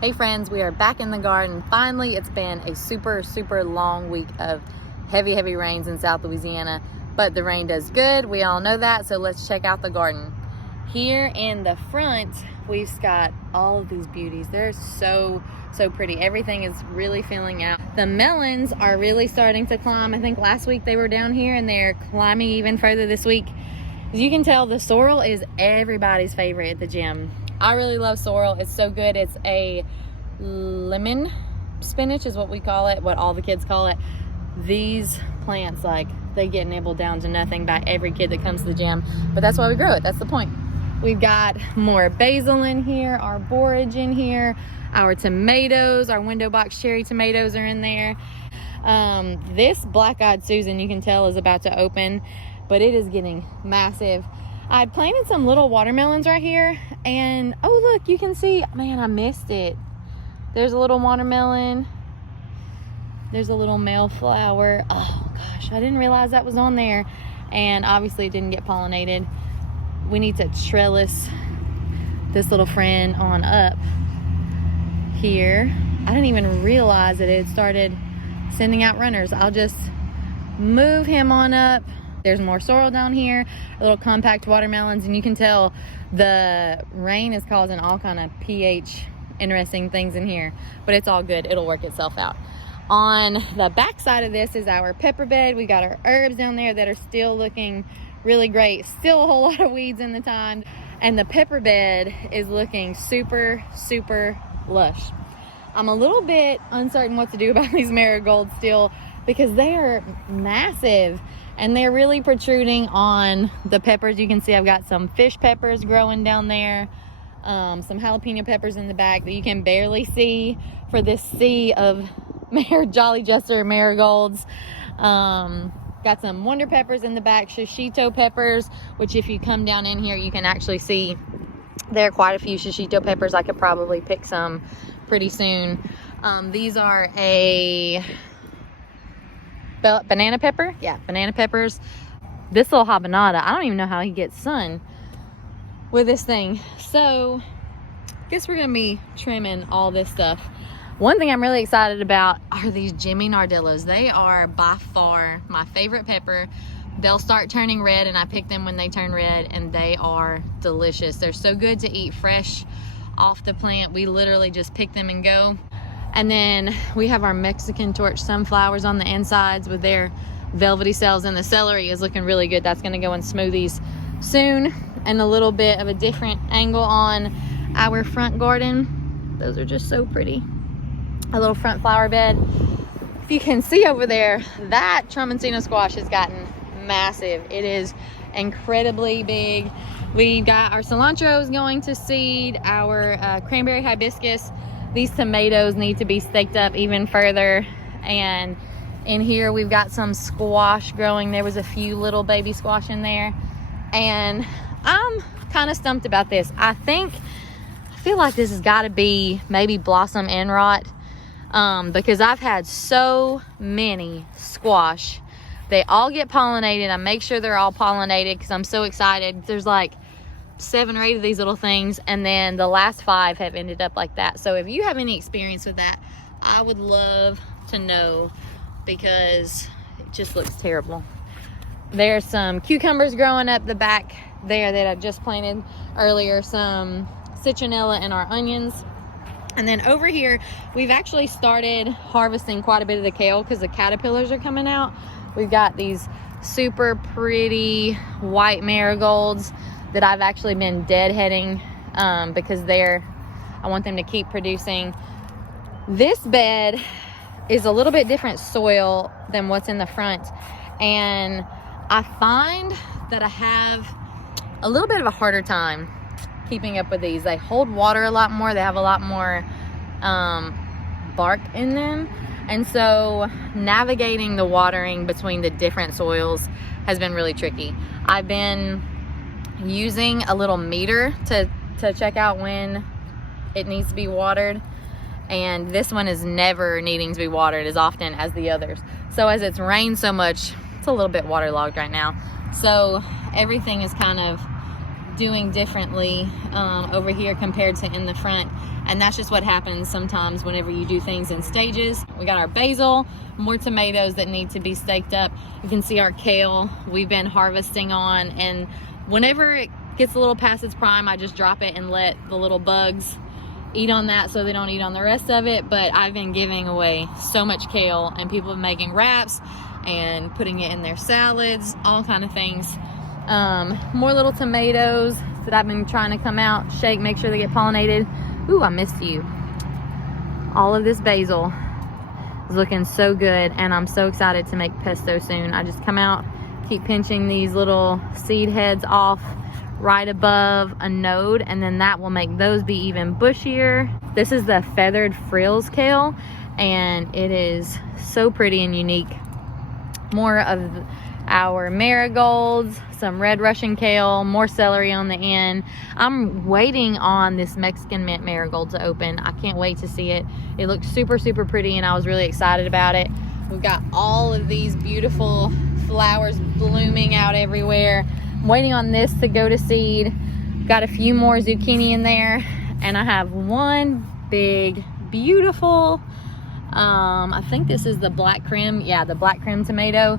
Hey friends, we are back in the garden. Finally, it's been a super long week of heavy rains in South Louisiana, but the rain does good. We all know that, so let's check out the garden. Here in the front, we've got all of these beauties. They're so pretty. Everything is really filling out. The melons are really starting to climb. I think last week they were down here and they're climbing even further this week. As you can tell, the sorrel is everybody's favorite at the gym. I really love sorrel. It's so good. It's a lemon spinach is what we call it, what all the kids call it. These plants, like, they get nibbled down to nothing by every kid that comes to the gym, but that's why we grow it. That's the point. We've got more basil in here, our borage in here, our tomatoes, our window box cherry tomatoes are in there. This black-eyed Susan, you can tell, is about to open, but it is getting massive. I planted some little watermelons right here, and oh look, you can see, man, I missed it. There's a little watermelon. There's a little male flower. Oh gosh, I didn't realize that was on there, and obviously it didn't get pollinated. We need to trellis this little friend on up here. I didn't even realize that it had started sending out runners. I'll just move him on up. There's more sorrel down here, little compact watermelons, and you can tell the rain is causing all kind of pH interesting things in here, but it's all good. It'll work itself out. On the back side of this is our pepper bed. We got our herbs down there that are still looking really great. Still a whole lot of weeds in the time, and the pepper bed is looking super lush. I'm a little bit uncertain what to do about these marigolds still, because they are massive and they're really protruding on the peppers. You can see I've got some fish peppers growing down there, some jalapeno peppers in the back that you can barely see for this sea of Jolly Jester marigolds. Got some wonder peppers in the back, shishito peppers, which if you come down in here, you can actually see there are quite a few shishito peppers. I could probably pick some pretty soon. These are a banana pepper. Yeah, banana peppers. This little habanada, I don't even know how he gets sun with this thing. So I guess we're gonna be trimming all this stuff. One thing I'm really excited about are these Jimmy Nardillos. They are by far my favorite pepper. They'll start turning red, and I pick them when they turn red, and they are delicious. They're so good to eat fresh off the plant. We literally just pick them and go. And then we have our Mexican torch sunflowers on the insides with their velvety cells, and the celery is looking really good. That's gonna go in smoothies soon. And a little bit of a different angle on our front garden. Those are just so pretty. A little front flower bed. If you can see over there, that Tramontino squash has gotten massive. It is incredibly big. We've got our cilantros going to seed, our cranberry hibiscus. These tomatoes need to be staked up even further. And in here we've got some squash growing. There was a few little baby squash in there. And I'm kind of stumped about this. I feel like this has got to be maybe blossom end rot, because I've had so many squash. They all get pollinated. I make sure they're all pollinated because I'm so excited. There's like 7 or 8 of these little things, and then the last 5 have ended up like that. So if you have any experience with that, I would love to know, because it just looks terrible. There's some cucumbers growing up the back there that I just planted earlier, some citronella in our onions. And then over here, we've actually started harvesting quite a bit of the kale because the caterpillars are coming out. We've got these super pretty white marigolds that I've actually been deadheading because I want them to keep producing. This bed is a little bit different soil than what's in the front, and I find that I have a little bit of a harder time keeping up with these. They hold water a lot more. They have a lot more bark in them, and so navigating the watering between the different soils has been really tricky. I've been using a little meter to check out when it needs to be watered, and this one is never needing to be watered as often as the others. So as it's rained so much, it's a little bit waterlogged right now, so everything is kind of doing differently over here compared to in the front. And that's just what happens sometimes whenever you do things in stages. We got our basil, more tomatoes that need to be staked up. You can see our kale we've been harvesting on, and whenever it gets a little past its prime, I just drop it and let the little bugs eat on that so they don't eat on the rest of it. But I've been giving away so much kale, and people have been making wraps and putting it in their salads, all kind of things. More little tomatoes that I've been trying to come out, shake, make sure they get pollinated. Ooh, I missed you. All of this basil is looking so good, and I'm so excited to make pesto soon. I just come out, keep pinching these little seed heads off right above a node, and then that will make those be even bushier. This is the feathered frills kale, and it is so pretty and unique. More of our marigolds, some red Russian kale, more celery on the end. I'm waiting on this Mexican mint marigold to open. I can't wait to see it. It looks super, super pretty, and I was really excited about it. We've got all of these beautiful flowers blooming out everywhere. I'm waiting on this to go to seed. Got a few more zucchini in there, and I have one big, beautiful, I think this is the black creme. Yeah, the black creme tomato.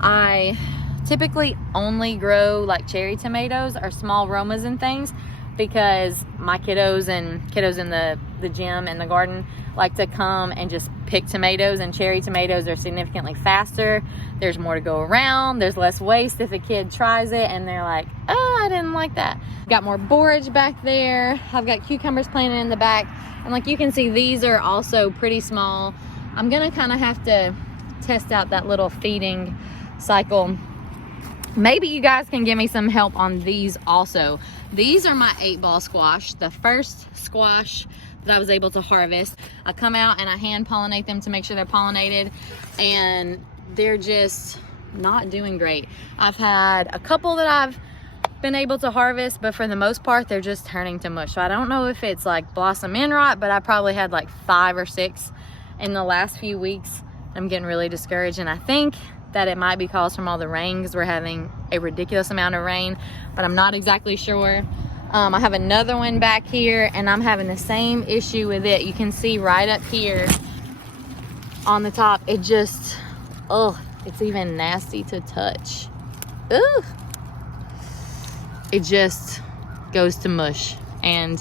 I typically only grow like cherry tomatoes or small Romas and things, because my kiddos in the gym and the garden like to come and just pick tomatoes, and cherry tomatoes are significantly faster. There's more to go around. There's less waste if a kid tries it and they're like, oh, I didn't like that. Got more borage back there. I've got cucumbers planted in the back. And like you can see, these are also pretty small. I'm gonna kind of have to test out that little feeding cycle. Maybe you guys can give me some help on these also. These are my 8-ball squash, the first squash that I was able to harvest. I come out and I hand pollinate them to make sure they're pollinated, and they're just not doing great. I've had a couple that I've been able to harvest, but for the most part they're just turning to mush. So I don't know if it's like blossom end rot, but I probably had like 5 or 6 in the last few weeks. I'm getting really discouraged, and I think that it might be caused from all the rain, because we're having a ridiculous amount of rain, but I'm not exactly sure. I have another one back here, and I'm having the same issue with it. You can see right up here on the top, it just, oh, it's even nasty to touch. Ugh. It just goes to mush, and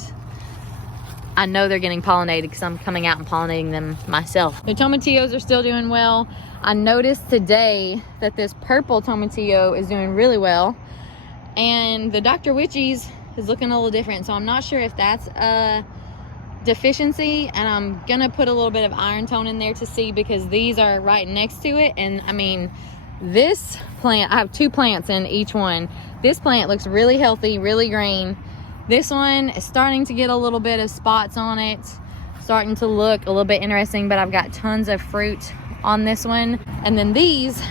I know they're getting pollinated because I'm coming out and pollinating them myself. The tomatillos are still doing well. I noticed today that this purple tomatillo is doing really well, and the Dr. Witchies is looking a little different. So I'm not sure if that's a deficiency, and I'm gonna put a little bit of iron tone in there to see, because these are right next to it. And I mean, this plant, I have 2 plants in each one. This plant looks really healthy, really green. This one is starting to get a little bit of spots on it, starting to look a little bit interesting, but I've got tons of fruit on this one. And then this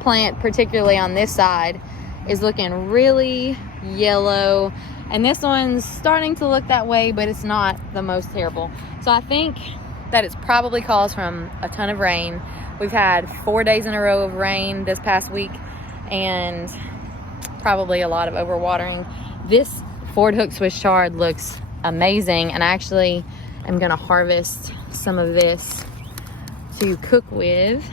plant, particularly on this side, is looking really yellow, and this one's starting to look that way, but it's not the most terrible. So I think that it's probably caused from a ton of rain. We've had 4 days in a row of rain this past week, and probably a lot of overwatering. This Ford Hook Swiss chard looks amazing, and I actually am gonna harvest some of this to cook with.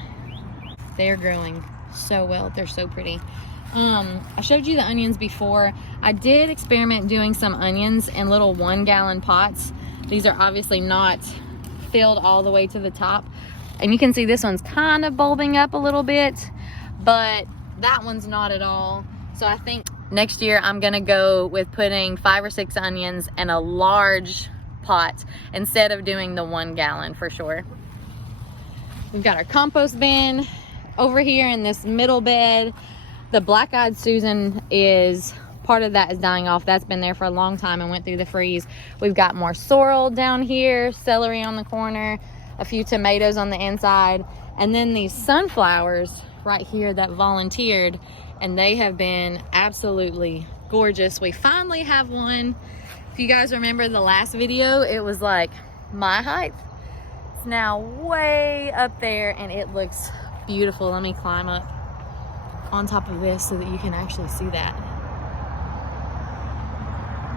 They're growing so well. They're so pretty. I showed you the onions before. I did experiment doing some onions in little 1-gallon pots. These are obviously not filled all the way to the top, and you can see this one's kind of bulbing up a little bit, but that one's not at all. So I think next year I'm gonna go with putting 5 or 6 onions in a large pot instead of doing the 1-gallon for sure. We've got our compost bin over here in this middle bed. The black-eyed Susan is part of that is dying off. That's been there for a long time and went through the freeze. We've got more sorrel down here, celery on the corner, a few tomatoes on the inside, and then these sunflowers right here that volunteered, and they have been absolutely gorgeous. We finally have one. If you guys remember the last video, it was like my height. It's now way up there, and it looks beautiful. Let me climb up on top of this so that you can actually see that.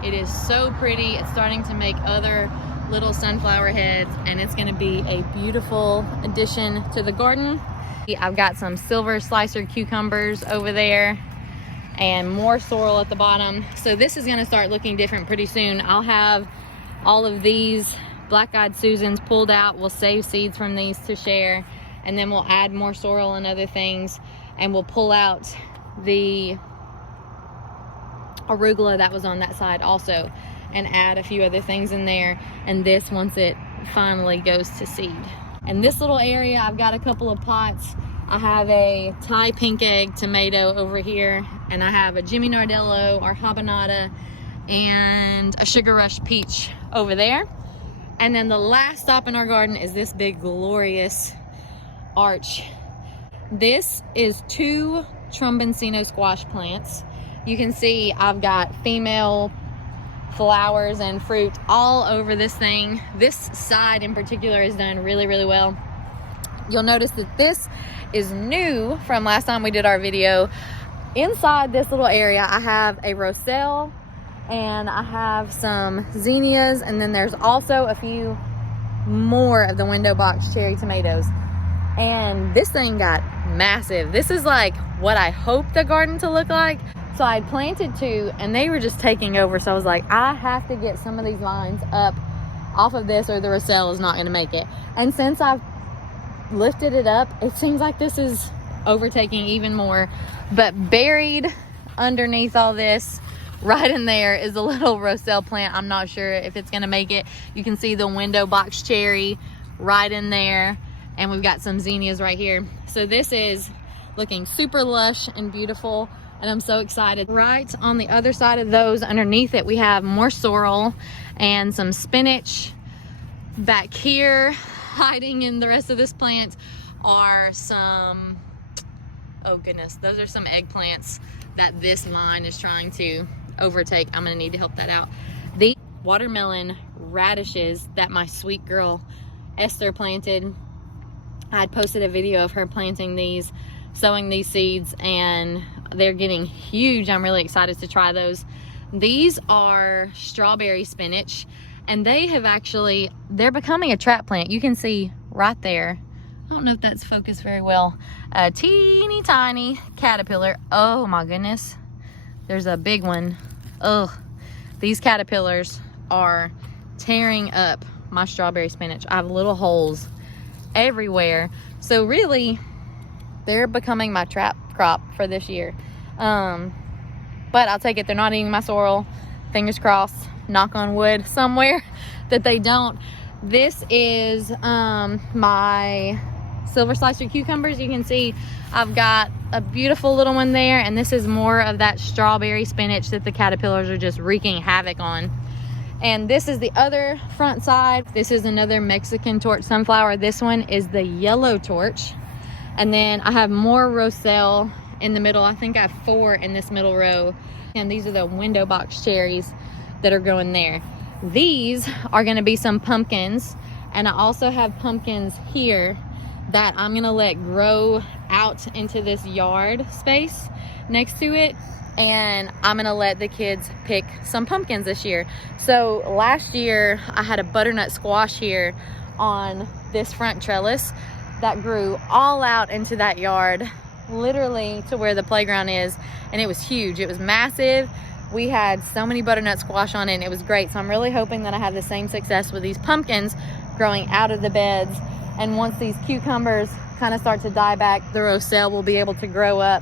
It is so pretty. It's starting to make other little sunflower heads, and it's gonna be a beautiful addition to the garden. I've got some silver slicer cucumbers over there and more sorrel at the bottom. So this is gonna start looking different pretty soon. I'll have all of these black-eyed Susans pulled out. We'll save seeds from these to share, and then we'll add more sorrel and other things, and we'll pull out the arugula that was on that side also and add a few other things in there. And this, once it finally goes to seed. And this little area, I've got a couple of pots. I have a Thai pink egg tomato over here, and I have a Jimmy Nardello or habanada and a sugar rush peach over there. And then the last stop in our garden is this big glorious arch. This is 2 tromboncino squash plants. You can see I've got female flowers and fruit all over this thing. This side in particular is done really, really well. You'll notice that this is new from last time we did our video. Inside this little area, I have a roselle and I have some zinnias, and then there's also a few more of the window box cherry tomatoes. And this thing got massive. This is like what I hoped the garden to look like. So I planted 2 and they were just taking over. So I was like, I have to get some of these lines up off of this or the roselle is not gonna make it. And since I've lifted it up, it seems like this is overtaking even more. But buried underneath all this, right in there, is a little roselle plant. I'm not sure if it's gonna make it. You can see the window box cherry right in there. And we've got some zinnias right here. So this is looking super lush and beautiful, and I'm so excited. Right on the other side of those, underneath it, we have more sorrel and some spinach. Back here, hiding in the rest of this plant, are some, oh goodness, those are some eggplants that this line is trying to overtake. I'm gonna need to help that out. The watermelon radishes that my sweet girl Esther planted. I had posted a video of her planting these, sowing these seeds, and they're getting huge. I'm really excited to try those. These are strawberry spinach, and they have actually, they're becoming a trap plant. You can see right there, I don't know if that's focused very well, a teeny tiny caterpillar. Oh my goodness, there's a big one. Ugh, these caterpillars are tearing up my strawberry spinach. I have little holes everywhere. So really, they're becoming my trap crop for this year. But I'll take it. They're not eating my sorrel. Fingers crossed, knock on wood somewhere, that they don't. This is my silver slicer cucumbers. You can see I've got a beautiful little one there, and this is more of that strawberry spinach that the caterpillars are just wreaking havoc on. And this is the other front side. This is another Mexican torch sunflower. This one is the yellow torch. And then I have more roselle in the middle. I think I have 4 in this middle row. And these are the window box cherries that are growing there. These are gonna be some pumpkins. And I also have pumpkins here that I'm gonna let grow out into this yard space next to it. And I'm gonna let the kids pick some pumpkins this year. So last year I had a butternut squash here on this front trellis that grew all out into that yard, literally to where the playground is, and it was huge. It was massive. We had so many butternut squash on it, and it was great. So I'm really hoping that I have the same success with these pumpkins growing out of the beds. And once these cucumbers kind of start to die back, the roselle will be able to grow up,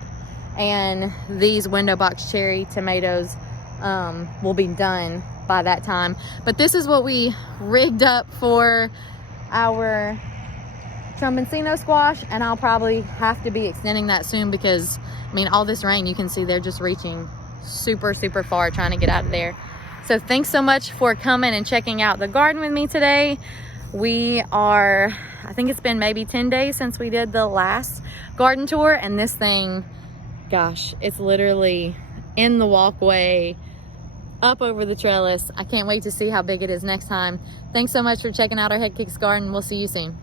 and these window box cherry tomatoes will be done by that time. But this is what we rigged up for our tromboncino squash, and I'll probably have to be extending that soon because, I mean, all this rain, you can see they're just reaching super, super far trying to get out of there. So thanks so much for coming and checking out the garden with me today. We are, I think it's been maybe 10 days since we did the last garden tour, and this thing, gosh, it's literally in the walkway, up over the trellis. I can't wait to see how big it is next time. Thanks so much for checking out our Headkicks garden. We'll see you soon.